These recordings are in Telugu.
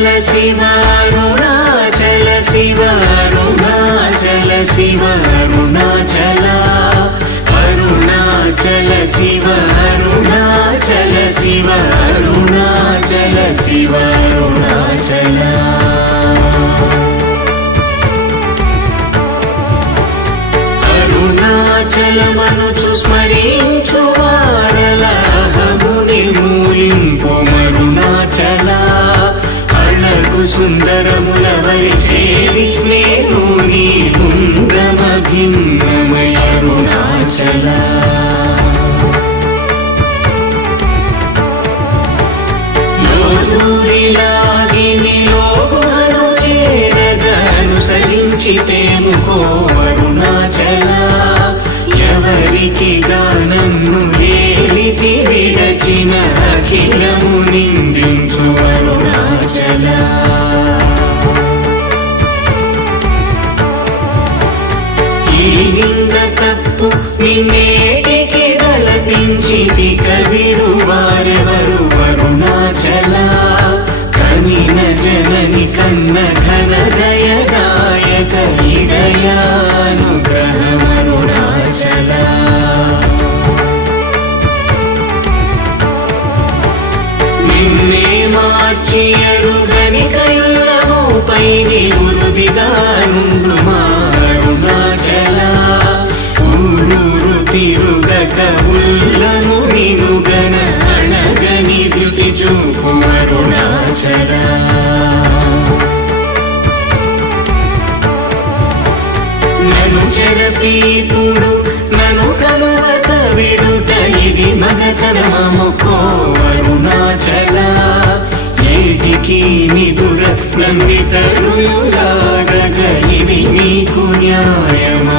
शिव अरुणाचल शिव अरुणाचल शिव अरुणाचल अरुणाचल शिव अरुणाचल शिव अरुणाचल शिव अरुणाचल అరుణాచలమనుచు స్మరించు వారలహముని మూలింపు మరుణాచల అళగు సుందరముల వరి చేరి నేను నీ బృందమ భిన్నమయ అరుణాచల లోదూరిలాగిని లోగుమను చేరగనుసరించితేముకో అరుణాచల ఎవరికి గానన్ను ఏలితి విడచిన అఖిలము నిందించు అరుణాచల ఈ నింద తప్పు నిన్నేటికి తలపించితి కవిడు వారెవరు అరుణాచల కనిన జనని కన్న ఘన దయదాయక హృదయానుగ్రహమరుణాచల నిన్నే మార్చి ఎరుగని కళ్ళముపై నిరుదిగానుండు మా అరుణాచల ఊరూరు తిరుగక ఉల్లము నినుగన అణగని దుతి చూపు అరుణాచల నన్ను చెరపీపుడు నన్ను కలవక విడుట ఇది మగతరమముకో అరుణాచల ఏటికి నిదుర నందితరులాగగ ఇది నీకు న్యాయమరుణాచల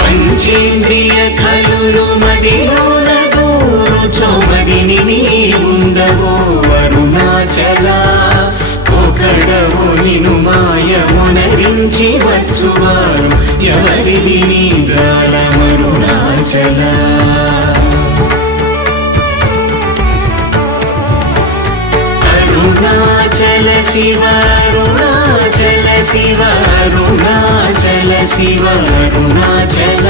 పంచేంద్రియ కలులు మదిలోన గూరుచోమదిని నీ ఉండవో అరుణాచల ఒకడవు నిను మాయమునరించి వచ్చువారు ఎవరిది నీ జాలమరుణాచల అరుణాచల శివ అరుణాచల శివ అరుణాచల శివ అరుణాచల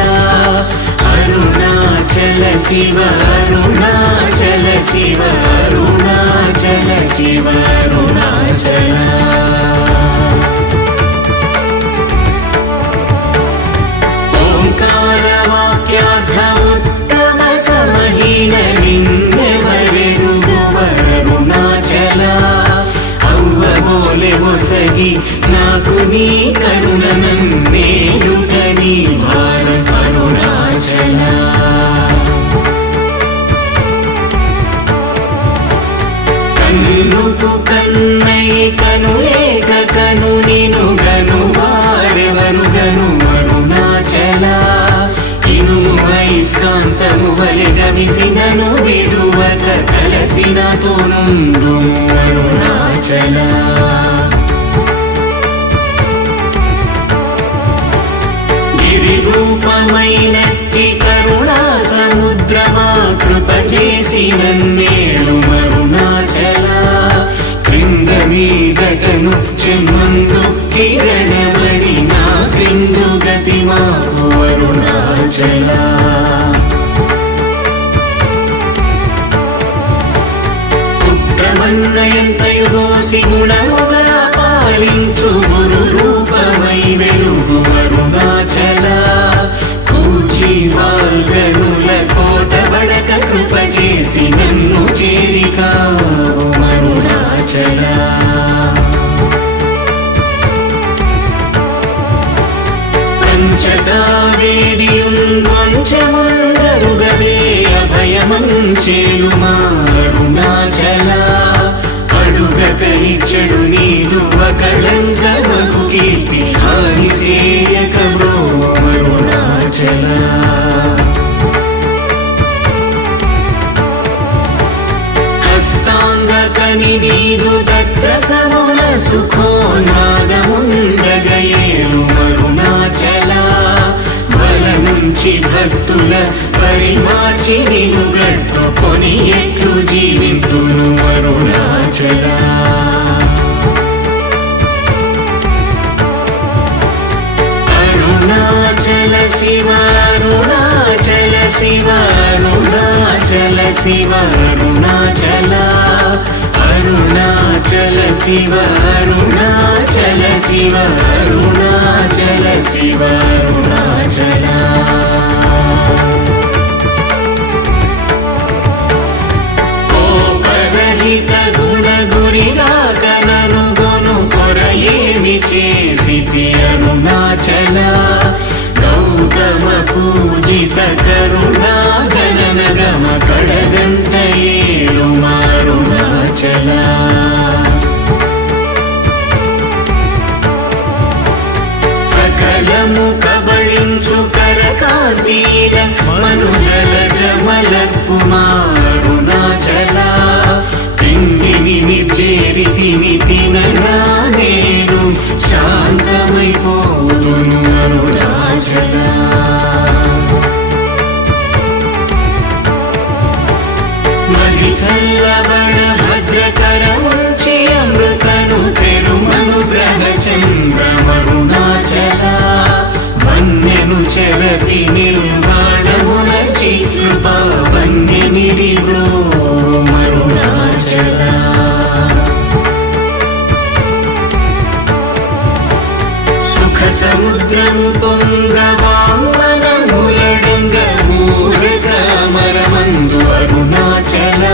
అరుణాచల శివ అరుణాచల శివ అరుణాచల శివ అరుణాచల ఓంకార వాక్యార్థ ఉత్తమ సమహీన నిన్నెవరెరుగు అరుణాచల అవ్వబోలె ఒసగి నాకు నీ కరుణనన్నేయుట నీ భారం అరుణాచల కన్నుకు కన్నై కనులేక కను నిను గను వారెవరు గను అరుణాచల ఇనుము ఐస్కాంతము వలె గమిసినను విడువక కలసినతో నుండుము అరుణాచల గిరి రూపమైనట్టి కరుణా సముద్రమా కృప చేసి నన్నేలు అరుణాచల క్రింద మీదటను చెమ్మందు కిరణమణి నా క్రిందు గతి మాకు అరుణాచల పుత్రమన్నయంతయుగోసి గుణముగా పాలించు గురు రూపమై వెలుగు అరుణాచల కూర్చి వాల్గనుల కోట బడక కృప చేసి నన్ను చేరికావు అరుణాచల పంచదా వేడియుంగొంచెముందరుగవే అభయమంచేలు మా అరుణాచల అడుగకని చెడు నీదు అకళంక మగు కీర్తి హాని సేయక అరుణాచల హస్తాంగకని నీదు తత్ర సమున సుఖో నాగముందగయేలు అరుణాచల బలనుంచి మంచి భక్తుల పరిమాచి నిను గట్టుకొని ఎట్లు జీవితును అరుణాచల అరుణాచల శివ అరుణాచల శివ అరుణాచల శివ అరుణాచల అరుణాచల శివ అరుణాచల శివ అరుణాచల శివ అరుణాచల కోపరహిత గుణ గురిగాకనను గొను కొరయేమి చేసితి అరుణాచల గౌతమ పూజిత కరుణా గణనగమ కడగంట ఏలు అరుణాచల సకలము కబళించు కరకాంతీల మనుజల జమలపు అరుణాచల తిండిని చేరితిని తినరా నేను శాంతమైపోదును అరుణాచల మది చల్లబడ భద్రకరముంచి అమృతను తెరుమనుగ్రహ చంద్రమరుణాచల వన్యను చెరపి నిర్వాణమురచి కృపా వన్యనిడి మరుణాచల సుఖ సముద్రము పొంగవామనములడంగ ఊరకమరమందు అరుణాచల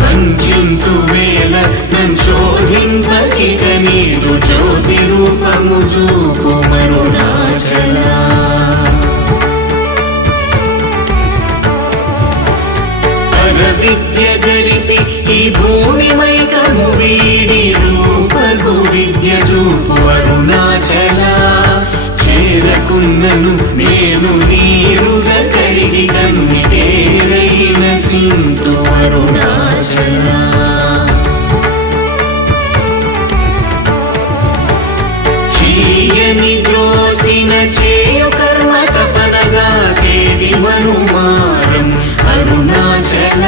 వంచింతు వేల నంశోధింపకిక నీదు జ్యోతి రూపము చూపు మరుణాచల విద్య గరిపి ఈ భూమి మైకము వీడి రూపగు విద్య చూపు అరుణాచల చేరకున్నను నేను నీరుగా కరిగి కన్నిటేరైన సింతు అరుణాచల చీయని ద్రోసిన చేయు కర్మ తపనగా తేది మనుమారం అరుణాచల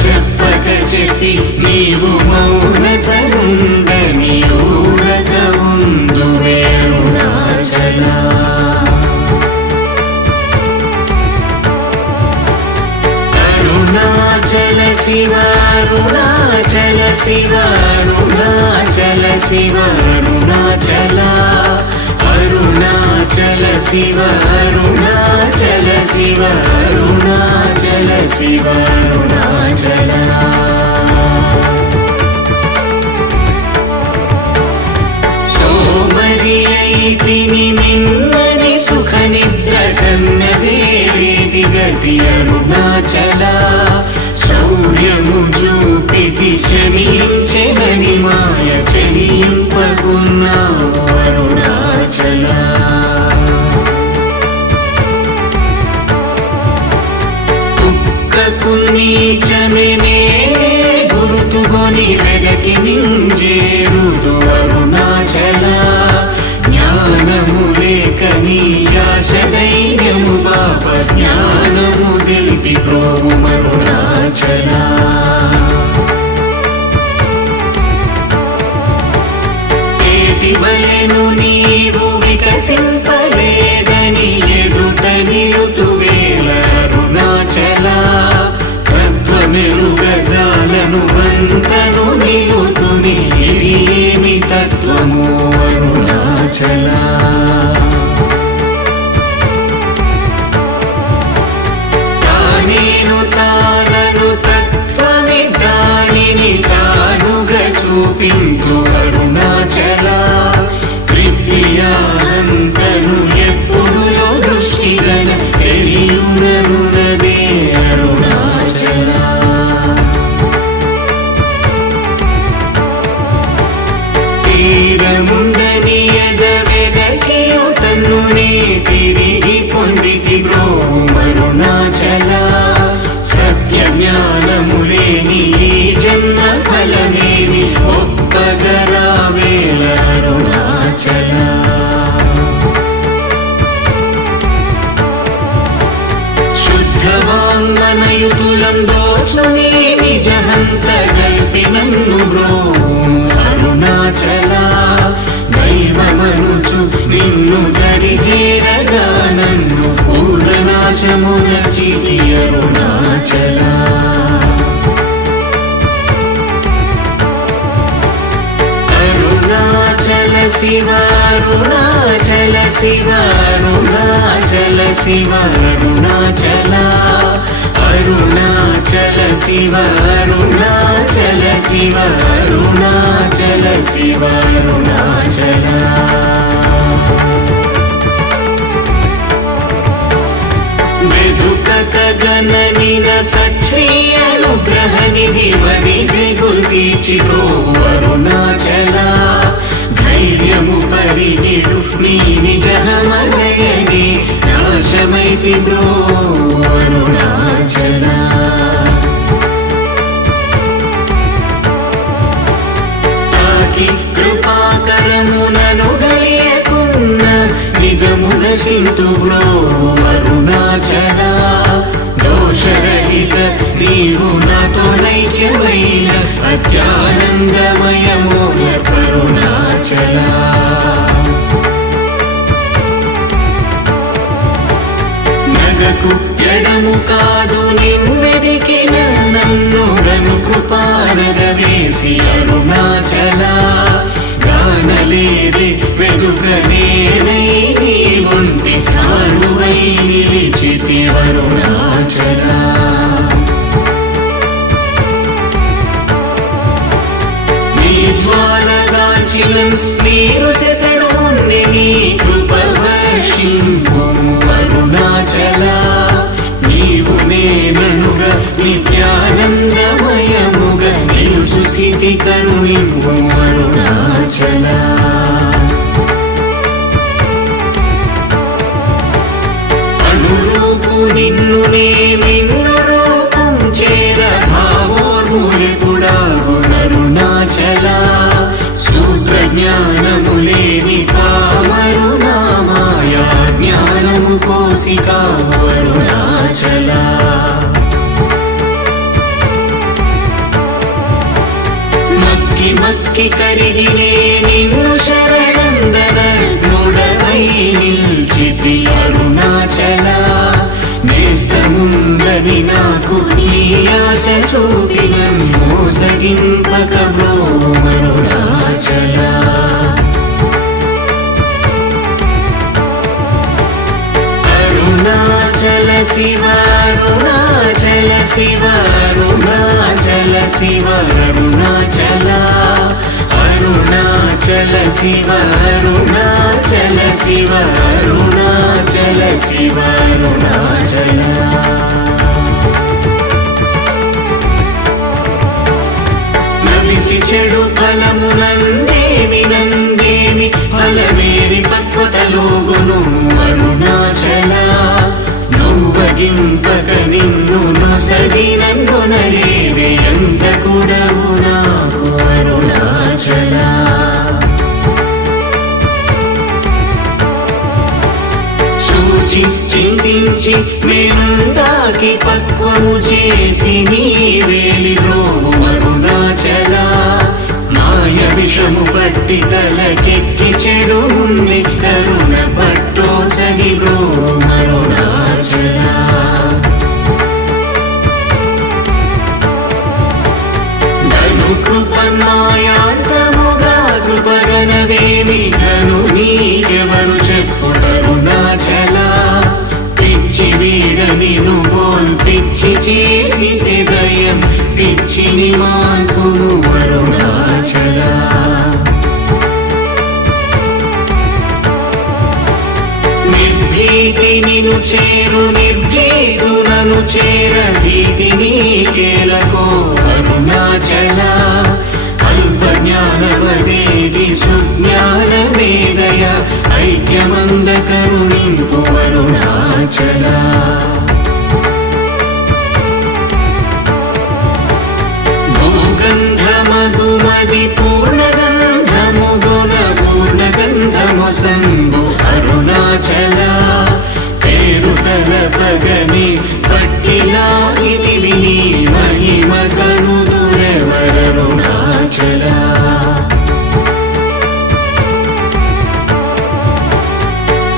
చెప్పక చెప్పి నీవు మౌనతనుండని ఊరక ఉందు అరుణాచల అరుణాచల శివ అరుణాచల శివ అరుణాచల శివ అరుణాచల అరుణాచల శివ అరుణాచల శివ అరుణాచల శివ అరుణాచల సోమరి అయితిని మిన్నని సుఖ నిద్ర కన్న వేరేది గతి అరుణాచల శౌర్యము చూపితి శమించెనని మాయ చెలింపకున్నావు అరుణాచల కుక్కకు నీచమే గురుతుకొని వెదకి నింజేరుదు అరుణాచల జ్ఞానము లేక నీ ఆశ ధైర్యము పాప జ్ఞానము తెలిపి ప్రోము అరుణాచల వలెను నీవు వికసింపలేదని ఎదుట నిలుతువేల అరుణాచల తత్వమెరుగజాలను వంతను నిలుతుని ఇది ఏమి తత్వము అరుణాచల తానేను తానను తత్వమి దానిని తానుగా చూపింతు అరుణాచల త్రిప్రియానంతను ఎప్పుడు దృష్టి గల తెలియునరునదే అరుణాచల తీరముందని ఎదవెదకియు తన్ను నే తిరిగి పొందితి బ్రోమరుణాచల సత్య జ్ఞానములేని ఈ జన్మ ఫలమేమి ఒక్క శివ అరుణాచల శివ అరుణాచల శివ అరుణాచల అరుణాచల శివ అరుణాచల శివ అరుణాచల శివ అరుణాచల గగననిన సచ్ఛ్రీ అనుగ్రహ నిధి వదిలి గుల్తీచిరో అరుణాచల ధైర్యము పరిగిడు నీ నిజమగయని నాశమైతి బ్రో అరుణాచల తాకి కృపాకరమునను గలియకున్న నిజమున సింతు బ్రో అరుణాచల దోషరహిత నీవు నాతో నైక్యమైన అత్యానందమయమూల కరుణాచల నగకు ఎడము కాదు నిన్నెదికిన నన్ను గను కృపానగ వేసి అరుణాచల గానలేది వెదుకనేనై ఉంటి సానువై నిలిచితి అరుణాచల నీ జ్వాలగాంచిన నీరు సెసడు ఉండి నీ కృప వర్షింపు అరుణాచల నీవు నేననుగా నిత్యానందమయముగా నిలుచు స్థితి కరుణింపు అరుణాచల నిన్ను నిన్ను రూపం చేర భావోర్ములిపుడాగు అరుణాచల సూత్ర జ్ఞానములేని కామరు నామాయ జ్ఞానము కోసికావు అరుణాచల మక్కి మక్కి కరిగినే నిన్ను శరణందన గుడవై నిల్చితి అరుణాచల నేస్తముందని నాకు నీ ఆశ చూపిన మోసగింపక బ్రో అరుణాచల అరుణాచల శివ అరుణాచల శివ అరుణాచల శివ అరుణాచల అరుణాచల శివ అరుణాచల శివ అరుణాచల శివ అరుణాచల నవిసి చెడు ఫలమునందేమి నందేమి ఫలమేరి పక్వతలోగును అరుణాచల నువ్వగింపక నిన్ను నొసగి నన్నునలేవే ఎంత కూడవు నాకు అరుణాచల చూచి చింతించి మేనుందాకి పక్వము చేసి నీ వేలి రోము అరుణాచల మాయ విషము పట్టి తలకెక్కి చెడు ముంది కరుణ పట్టో సగి రోము అరుణాచల ధను కృపమాయాంతముగా కృపగనవేమి ధను నీకెవరు చెప్పుడరుణాచల పిచ్చి వీడని నువ్వోల్ పిచ్చి చేసి హృదయం పిచ్చిని మాకును అరుణాచల నిర్భీతి నిను చేరు నిర్భీతులను చేర భీతి నీకేలకో అరుణాచల అల్ప జ్ఞానవదేది సుజ్ఞానవేదయ ఐక్యమంద కరుణింపు అరుణాచల భూగంధమగుమది పూర్ణగంధము గుణ పూర్ణగంధము సంభు అరుణాచల పేరు తలపగని పట్టిలాగిది విని మహిమ కనుదురెవరరుణాచల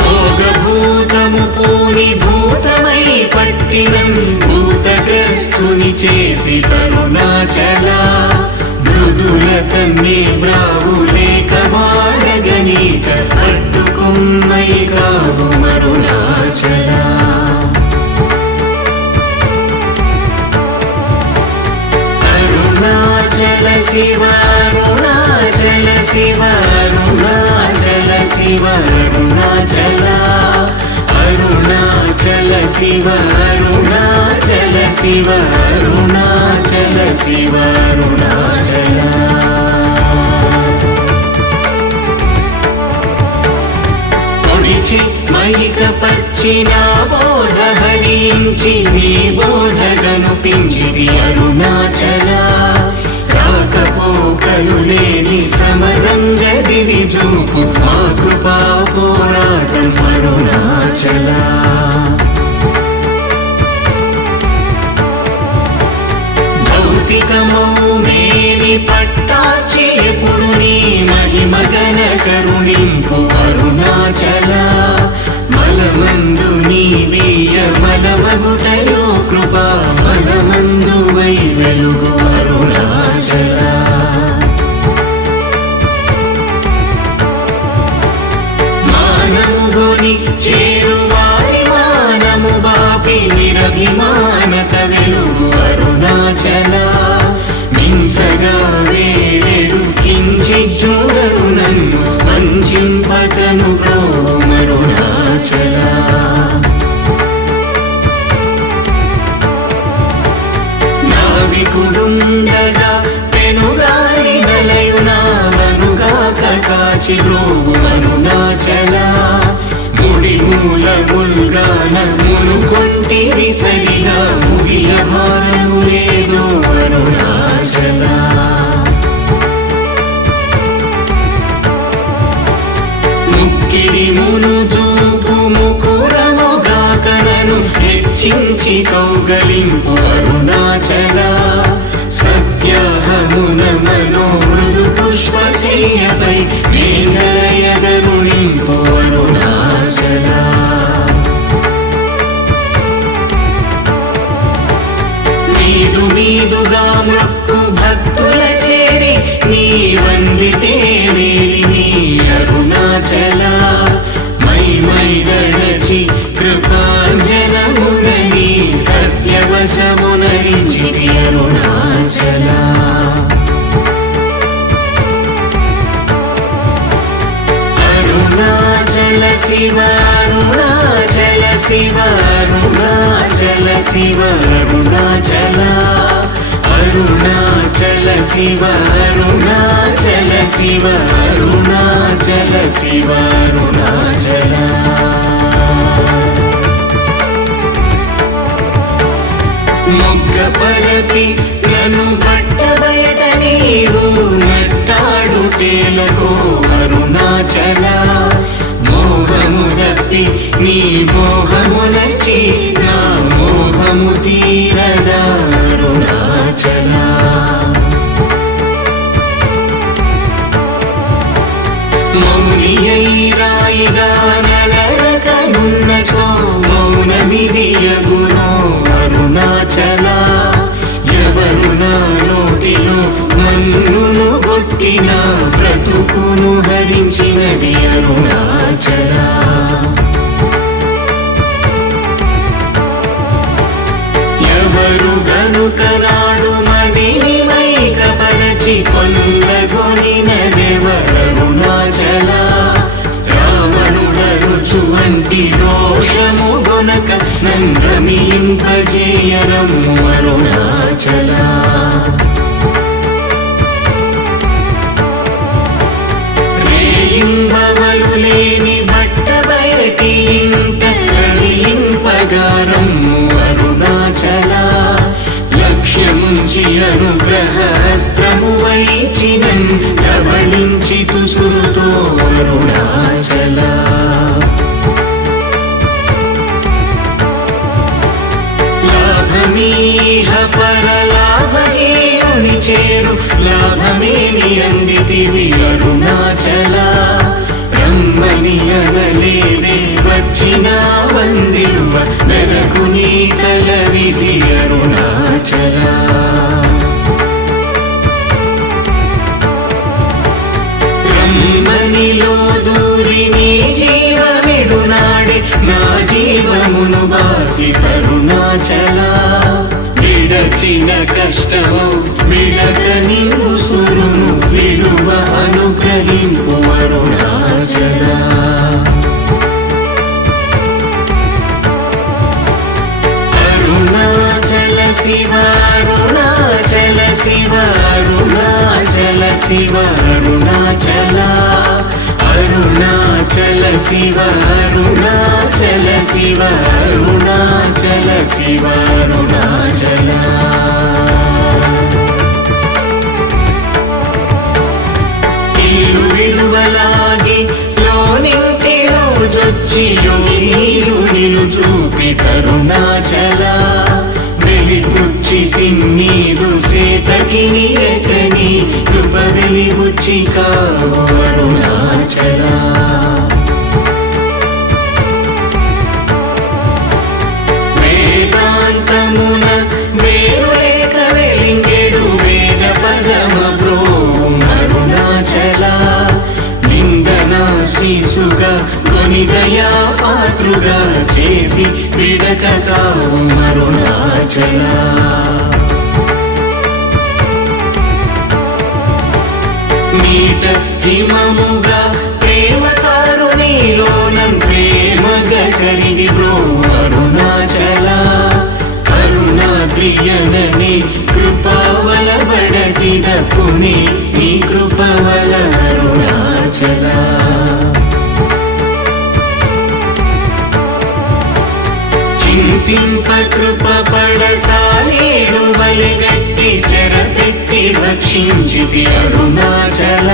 భోగభూతము పూని భూతమై పట్టినం భూతగ్రస్తుని చేసి కరుణాచల మృదుల తన్ని బ్రావు లేక వాడగని మై కావు అరుణాచల అరుణాచల శివ అరుణాచల శివ అరుణాచల శివ అరుణాచల అరుణాచల శివ అరుణాచల శివ అరుణాచల శివ అరుణాచల మైక పచ్చిన బోధ హరించి నీ బోధ కనుపించిది అరుణాచల రాకపోకలు లేని సమరంగ దివి చూపు మా కృపా పోరాటం అరుణాచల భౌతికమౌ మేని పట్టాచి ఎప్పుడు నీ మహిమగన కరుణింపు అరుణాచల మలమందు నీవీయ మలమగుటయో కృపా మలమందు వై వెలుగు అరుణాచల మానముగొని చేరువారి మానము బాపి నిరభిమానత వెలుగు అరుణాచల మించగా వేడెడు కించి చూడరు నన్ను వంచింపకను ప్రోమరుణాచల నావికుడుండగా పెనుగాలి నలయునావనుగా కాచి ద్రోవు అరుణాచల ముడి మూలముల్గాన మునుకొంటివి సరిగా ముగియ భారము లేదు అరుణాచల ముక్కిడి మును చూపు ముకురముగా కనను హెచ్చించి కౌగలింపు అరుణాచల సత్యాహమున మనోమృదు పుష్పశయ్యపై మేఘయగరుణింపు అరుణాచల మీదు మీదుగా మృక్కు భక్తుల చేరి నీ వందితే వేలి నీ అరుణాచల మై మై గణచి కృపాంజనమునని సత్యవశమునరించిది అరుణాచల అరుణాచల శివ అరుణాచల శివ అరుణాచల శివ అరుణాచల అరుణాచల శివ అరుణాచల శివ అరుణాచల శివ అరుణాచల మొగ్గ పరపి నన్ను బట్ట బయట నీవు నట్టాడుటేలకో అరుణాచల మోహము దప్పి నీ మోహమునచి నా మోహము తీరదా అరుణాచల మౌనియై రాయిగా నలరకనున్నచో మౌనమిదియగునో అరుణాచల ఎవరు నా నోటిలో మన్నును కొట్టిన బ్రతుకును హరించినది అరుణాచల ఎవరు గనుక నాడు మదిని మైకపరచి కొల్లగొనినదెవరరుణాచల రావణుడరుచు వంటి రోషము గొనక నంద్రమింపజేయరము అరుణాచల రేయింబవలు లేని బట్ట బయటి ఇంట రవింపగారము అరుణాచల లక్ష్యముంచి అనుగ్రహస్త్రము వైచినన్ కబళించి తుసురుతో అరుణాచల లాభమీహ పరలాభేయుని చేరు లాభమేమి అందితివి అరుణాచల రమ్మని అనలేదే వచ్చిన వందివ్వ నరకు నీ తల విధి అరుణాచల రమ్మనిలో దూరి నీ జీవ నా జీవమును బాసి కరుణాచల విడచిన కష్టము విడక నీవు సురును విడువ అనుగ్రహింపు అరుణాచల అరుణాచల శివ అరుణాచల శివ అరుణాచల శివ అరుణాచల అరుణాచల శివ అరుణాచల శివ అరుణాచల శివ అరుణాచల ఇల్లు విడువలాగి లోనింటిలో జొచ్చి నీరు నిలు చూపి కరుణాచల వెలిగుచ్చి తిన్నీరు సేతకి నీరకని కృప వెలిగుచ్చి కావు అరుణాచల వేదాంతమున వేరు లేక వెలింగెడు వేద పదమ బ్రోం అరుణాచల నిందనా శిశుగా కొనిదయా పాత్రుగా చేసి విడక కావు అరుణాచల నీట హిమముగా ప్రేమ కారుణిలోనం ప్రేమగా కరిగి బ్రో అరుణాచల కరుణాద్రియనని కృపావల బడతిద పుని నీ కృపవల అరుణాచల చింతింప కృప పడసాలేడు వలెగట్టి చెరపెట్టి రక్షించితి అరుణాచల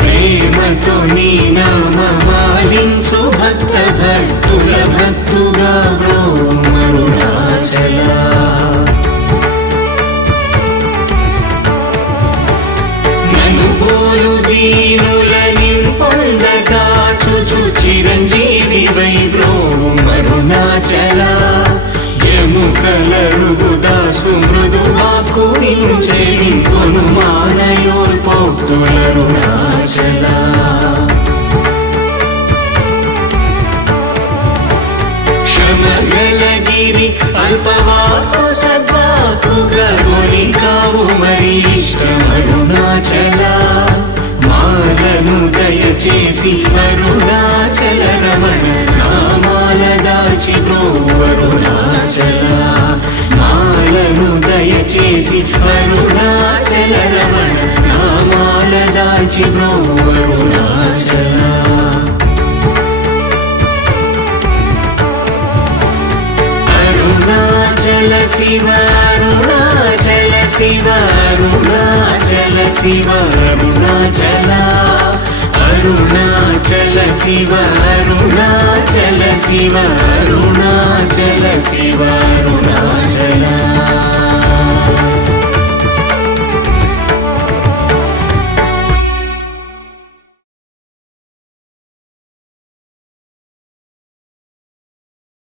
ప్రేమతో నీ నామమాలించు భక్త భక్తుల భక్తుగా బ్రో అరుణాచల నన్ను పోలు దీనుల నింపొందగా చుచు చిరంజీవి వై బ్రో అరుణాచల ఎముకల రుగుదాసు మృదువాకు నిన్ను చెవింకొను మానయోల్ పోక్తులరుణాచల క్షమగలగిరి అల్పవాకు సద్వాకుగా గొడి కావు మరి ఇష్టమరుణాచల మాలను దయచేసి అరుణాచల రమణ నామాల దాచి బ్రో అరుణాచల మాలను దయచేసి అరుణాచల రమణ నామాల దాచి బ్రో అరుణాచల అరుణాచల శివ అరుణాచల శివ అరుణాచల శివ అరుణాచల అరుణాచల శివ అరుణాచల శివ అరుణాచల శివ అరుణాచల